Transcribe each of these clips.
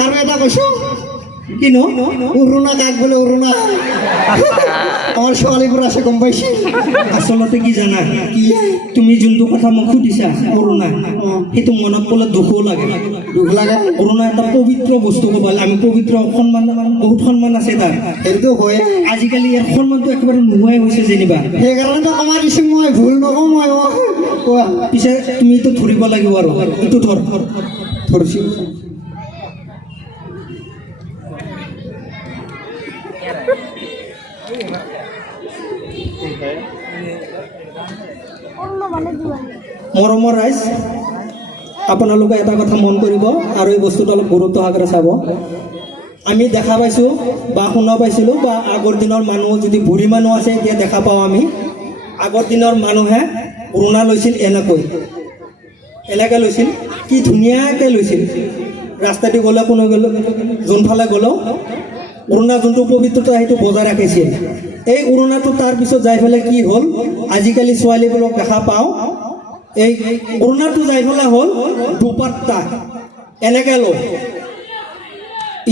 আৰু এটা কৈছো কিনো উৰুণা কাক বোলে উৰুণা আমাৰ ছোৱালীবোৰ আছে গম পাইছি আচলতে কি জানা কি তুমি যোনটো কথা মোক সুধিছা কৰোণা সেইটো মনত পৰে দুখো লাগে দুখ লাগে কৰোণা এটা পবিত্ৰ বস্তু ক'ব আমি পবিত্ৰ সন্মান বহুত সন্মান আছে তাৰ সেইটো হয় আজিকালি ইয়াৰ সন্মানটো একেবাৰে নোহোৱাই হৈছে যেনিবা সেইকাৰণেতো কমাই দিছো মই ভুল নকওঁ মই কোৱা পিছে তুমিতো ধৰিব লাগিব আৰু এইটো ধৰিছো মৰমৰ ৰাইজ আপোনালোকে এটা কথা মন কৰিব আৰু এই বস্তুটো অলপ গুৰুত্ব সহকাৰে চাব আমি দেখা পাইছোঁ বা শুনা পাইছিলোঁ বা আগৰ দিনৰ মানুহ যদি বুঢ়ী মানুহ আছে এতিয়া দেখা পাওঁ আমি আগৰ দিনৰ মানুহে উৰুণা লৈছিল এনেকৈ লৈছিল কি ধুনীয়াকৈ লৈছিল ৰাস্তাদি গ'লে কোনো গ'লে যোনফালে গ'লেও উৰুণা যোনটো পবিত্ৰতা সেইটো বজাই ৰাখিছিল এই উৰুণাটো তাৰপিছত যাই পেলাই কি হ'ল আজিকালি ছোৱালীবোৰক দেখা পাওঁ এই উৰুণাটো যাই পেলাই হ'ল দুপাট্টা এনেকৈ লয়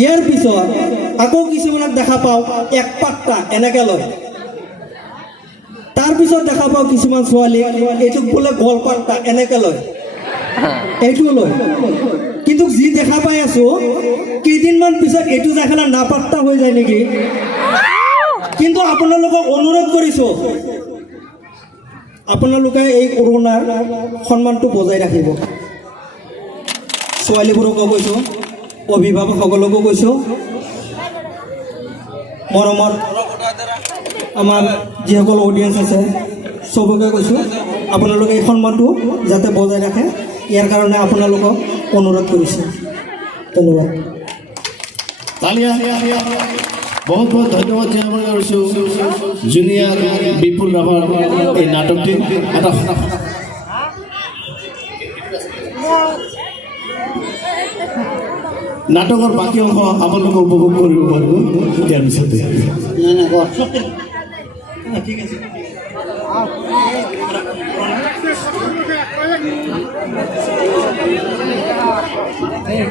ইয়াৰ পিছত আকৌ কিছুমানক দেখা পাওঁ এক পাট্টা এনেকৈ লয় তাৰপিছত দেখা পাওঁ কিছুমান ছোৱালী এইটোক বোলে গলপাট্টা এনেকৈ লয় এইটো লয় কিন্তু যি দেখা পাই আছো কেইদিনমান পিছত এইটো যাই পেলাই নাপাট্টা হৈ যায় নেকি কিন্তু আপোনালোকক অনুৰোধ কৰিছোঁ আপোনালোকে এই কৰোণাৰ সন্মানটো বজাই ৰাখিব ছোৱালীবোৰকো কৈছোঁ অভিভাৱকসকলকো কৈছোঁ মৰমৰ আমাৰ যিসকল অডিয়েঞ্চ আছে চবকে কৈছোঁ আপোনালোকে এই সন্মানটো যাতে বজাই ৰাখে ইয়াৰ কাৰণে আপোনালোকক অনুৰোধ কৰিছোঁ ধন্যবাদ বহুত বহুত ধন্যবাদ জ্ঞাপন কৰিছোঁ জুনিয়ৰ বিপুল ৰাভাৰ এই নাটকটি এটা নাটকৰ বাকী অংশ আপোনালোকে উপভোগ কৰিব পাৰিব ইয়াৰ পিছতে ঠিক আছে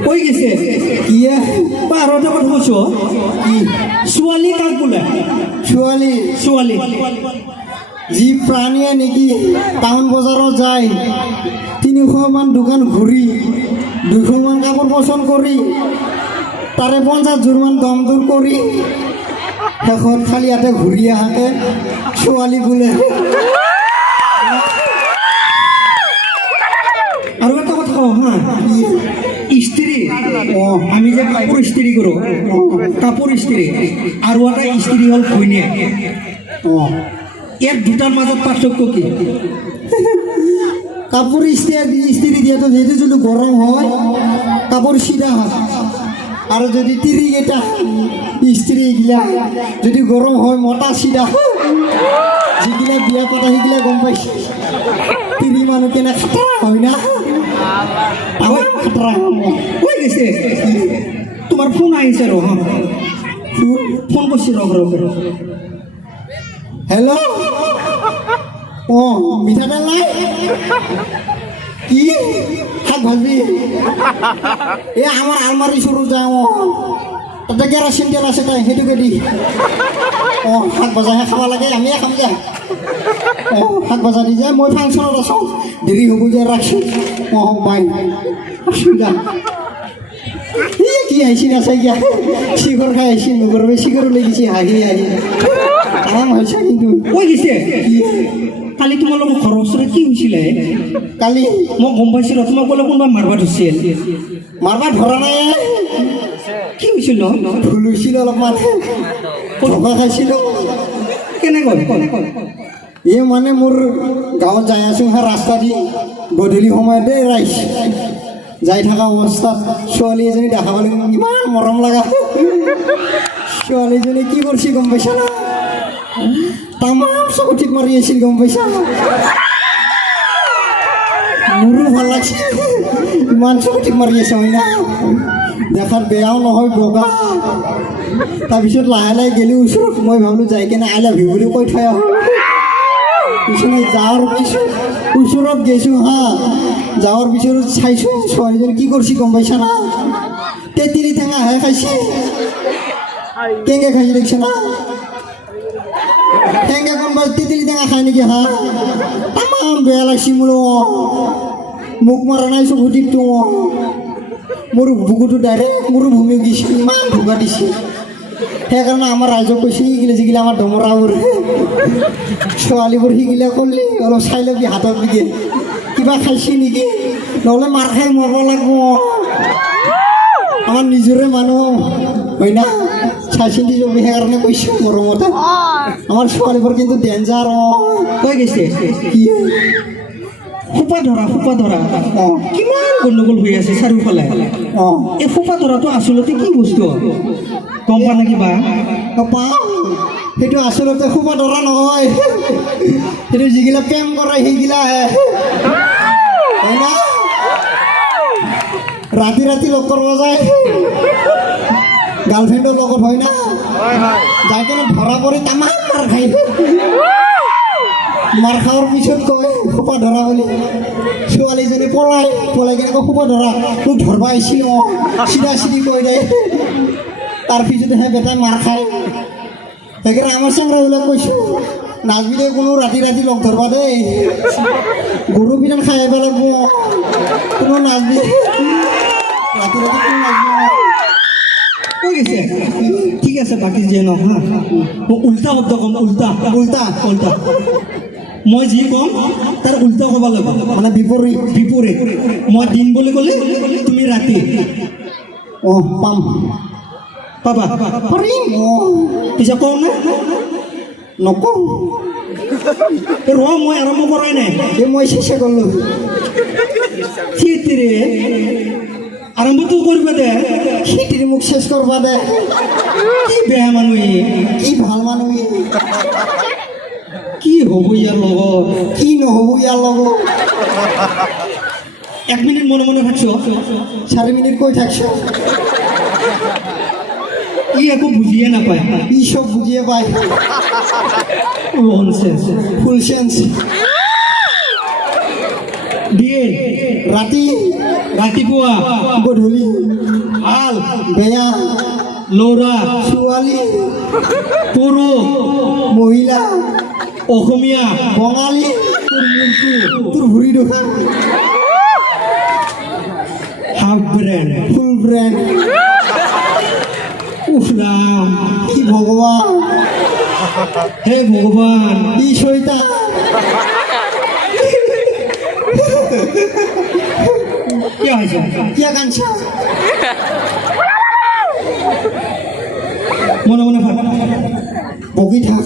কৈ গৈছে কি বা আৰু এটা কথা কৈছোঁ কি ছোৱালী কাক বোলে ছোৱালী ছোৱালী যি প্ৰাণীয়ে নেকি টাউন বজাৰত যায় 300মান দোকান ঘূৰি 200মান কাপোৰ পচন্দ কৰি তাৰে 50যোৰমান দম দূৰ কৰি শেষত খালি ইয়াতে ঘূৰি আহাকে ছোৱালী বোলে আৰু এটা কথা কওঁ হা ইস্ত্ৰি আমি যে কাপোৰ ইস্ত্ৰি কৰোঁ কাপোৰ ইস্ত্ৰি আৰু এটা ইস্ত্ৰি হ'ল ঘৈণীয়েক ইয়াৰ দুটাৰ মাজত পাৰ্থক্য কি কাপোৰ ইস্ত্ৰি দিয়াটো যিহেতু যদি গৰম হয় কাপোৰ চিধা হয় আৰু যদি তিৰিকেইটা ইস্ত্ৰি এইগিলা যদি গৰম হয় মতা চিধা যিগিলা বিয়া পতা সেইগিলা গম পাইছে তিৰি মানুহ কেনে খাতৰা হয় না খাতৰা কৈ গৈছে তোমাৰ ফোন আহিছে ৰ ফোন কৰিছে ৰ হেল্ল' মিঠাতেল নাই কি শাক ভাজি এই আমাৰ আলমাৰি চৰু যাওঁ তাতে কেৰাচিন তেল আছে তাই সেইটোকে দি শাক ভাজাহে খাব লাগে আমিয়ে খাম যে শাক ভাজা দি যায় মই ফাংচনত আছোঁ দেৰি হ'ব যে ৰাখছোঁ বাই যা কি আহিছি নাচাই গিয়া চিঘৰ খাই আহিছি নগৰবে চিঘৰ লৈ গৈছে হাঁহি হাঁহি আৰাম হৈছে কিন্তু কৈ গৈছে কালি তোমালোকৰ ঘৰৰ ওচৰত কি হৈছিলে কালি মই গম পাইছিলোঁ তোমাক বোলে কোনোবা মাৰবা ধৰিছিল মাৰবা ধৰা নাই কি হৈছিল ভুল হৈছিল অলপমান ধকা খাইছিলোঁ কেনেকৈ এই মানে মোৰ গাঁৱত যাই আছোঁ হা ৰাস্তা দি গধূলি সময়তে ৰাইজ যাই থকা অৱস্থাত ছোৱালী এজনী দেখা পালোঁ ইমান মৰম লগা ছোৱালীজনী কি কৰিছে গম পাইছা না তামাম চকুঠিত মাৰি আছিল গম পাইছা মোৰো ভাল লাগছে ইমান চকুঠিত মাৰি আছে হয় না দেখাত বেয়াও নহয় বগা তাৰপিছত লাহে লাহে গেলি ওচৰত মই ভাবিলোঁ যাই কেনে আই লাভ ইউ বুলি কৈ থৈ আহোঁ পিছনে যাওয়ার ওচৰত গেছোঁ হা যাওয়াৰ পিছত চাইছোঁ ছোৱালীজনী কি কৰিছে গম পাইছা না তেতিলি টেঙা হে খাইছে কেঙ্গে খাইছে দেখছে না কেঙ্গে কোনবা তেতিলি টেঙা খাই নেকি হা তামাম বেয়া লাগছি মোৰো মুখ মাৰা নাই চকু টিপটো মোৰ বুকুটো ডাইৰেক্ট মোৰ ভূমি দিছে ইমান ভোগা দিছে সেইকাৰণে আমাৰ ৰাইজক কৈছে শিকিলে যিগিলা আমাৰ ডমৰাবোৰ ছোৱালীবোৰ শিকিলে কৰিলে অলপ চাই ল'বি হাতত দিকে কিবা খাইছে নেকি নহ'লে মাৰ খাই মৰব লাগিব আমাৰ নিজৰে মানুহ হয় না চাই চিন্তি যাবি সেইকাৰণে কৈছোঁ মৰমতে আমাৰ ছোৱালীবোৰ কিন্তু ডেঞ্জাৰ কৈ গৈছে কি সোপা ধৰা কিমান গণ্ডগোল হৈ আছে চাৰিওফালে এই সোপা ধৰাটো আচলতে কি বস্তু গম পোৱা নে কিবা পাওঁ সেইটো আচলতে সোপা ধৰা নহয় সেইটো যিগিলা প্ৰেম কৰে সেইগিলাহে হয় না ৰাতি ৰাতি লগ কৰিব যায় গাৰ্লফ্ৰেণ্ডৰ লগত হয় না যাই কেনে ধৰা পৰি তামাম মাৰ খাই মাৰ খাওয়াৰ পিছত কয় সোপা ধৰা বুলি ছোৱালীজনী পলাই কেনে কয় সোপা ধৰা তোক ধৰবা আহিছিল চিধা চিধি কৈ দে তাৰ পিছতে সেই বেটাই মাৰ খায় সেইকাৰণে আমাৰ চেংৰাবিলাক কৈছোঁ নাচবিলে কোনো ৰাতি ৰাতি লগ ধৰবা দেই গৰু পিঠান খাই আহিব লাগিব কোনো নাচবি ৰাতি ৰাতি কোনো নাচবি কৈ গৈছে ঠিক আছে বাকী যে ন হা মই উল্টা শব্দ ক'ম উল্টা উল্টা উল্টা মই যি ক'ম তাৰ উল্টা ক'ব লাগিব মানে বিপৰীত মই দিন বুলি ক'লে তুমি ৰাতি পাম পাবা পাৰিম পিছে কওঁ নে নকওঁ মই আৰম্ভ কৰাই নাই এই মই চেষ্টা কৰিলোঁ সেইটিৰে আৰম্ভটো কৰিবা দে সিটিৰ মোক চেষ্টা কৰবা দে কি বেয়া মানুহ কি ভাল মানুহ কি হ'ব ইয়াৰ লগত কি নহ'ব ইয়াৰ লগত 1 মিনিট মনে মনে থাকছ 4 মিনিট কৈ থাকছ ই একো বুজিয়ে নাপায় ই চব বুজিয়ে পায় ননসেন্স ফুল চেঞ্চ দিয়ে ৰাতিপুৱা গধূলি ভাল বেয়া ল'ৰা ছোৱালী পুৰুষ মহিলা অসমীয়া বঙালী তোৰ ভৰি দোকান হাফ ব্ৰেণ্ড ফুল ব্ৰেণ্ড উফ ৰাম কি ভগৱান হে ভগৱান ই শৈতান কি হৈছে কিয় কাঞ্চা মনে মনে ভাব বকি থাক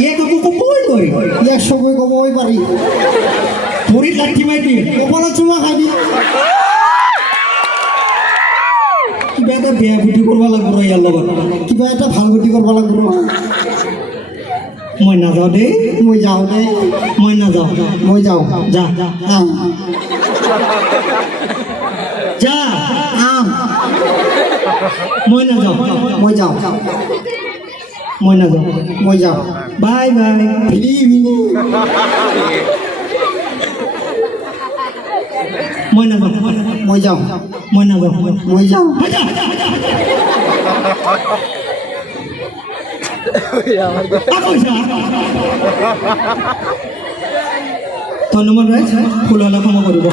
ইয়াক একো ক'বই নোৱাৰি ইয়াক চবেই ক'বই পাৰি ভৰিত লাঠি মাৰি দিয়ে কপালত চুমা খাই দি কিবা এটা বেয়া বুদ্ধি কৰিব লাগিব ইয়াৰ লগত কিবা এটা ভাল বুদ্ধি কৰিব লাগিব মই নাযাওঁ দেই মই যাওঁ দে মই নাযাওঁ মই যাওঁ যা আহ যা আহ মই নাযাওঁ মই যাওঁ মই নাযাওঁ মই যাওঁ বাই বাই ভিনি ভিনি মই নাযাওঁ মই যাওঁ মই নাযাওঁ মই যাওঁ আকৌ যা ধন্যবাদ ৰাইজ ফুললৈ ক্ষমা কৰিব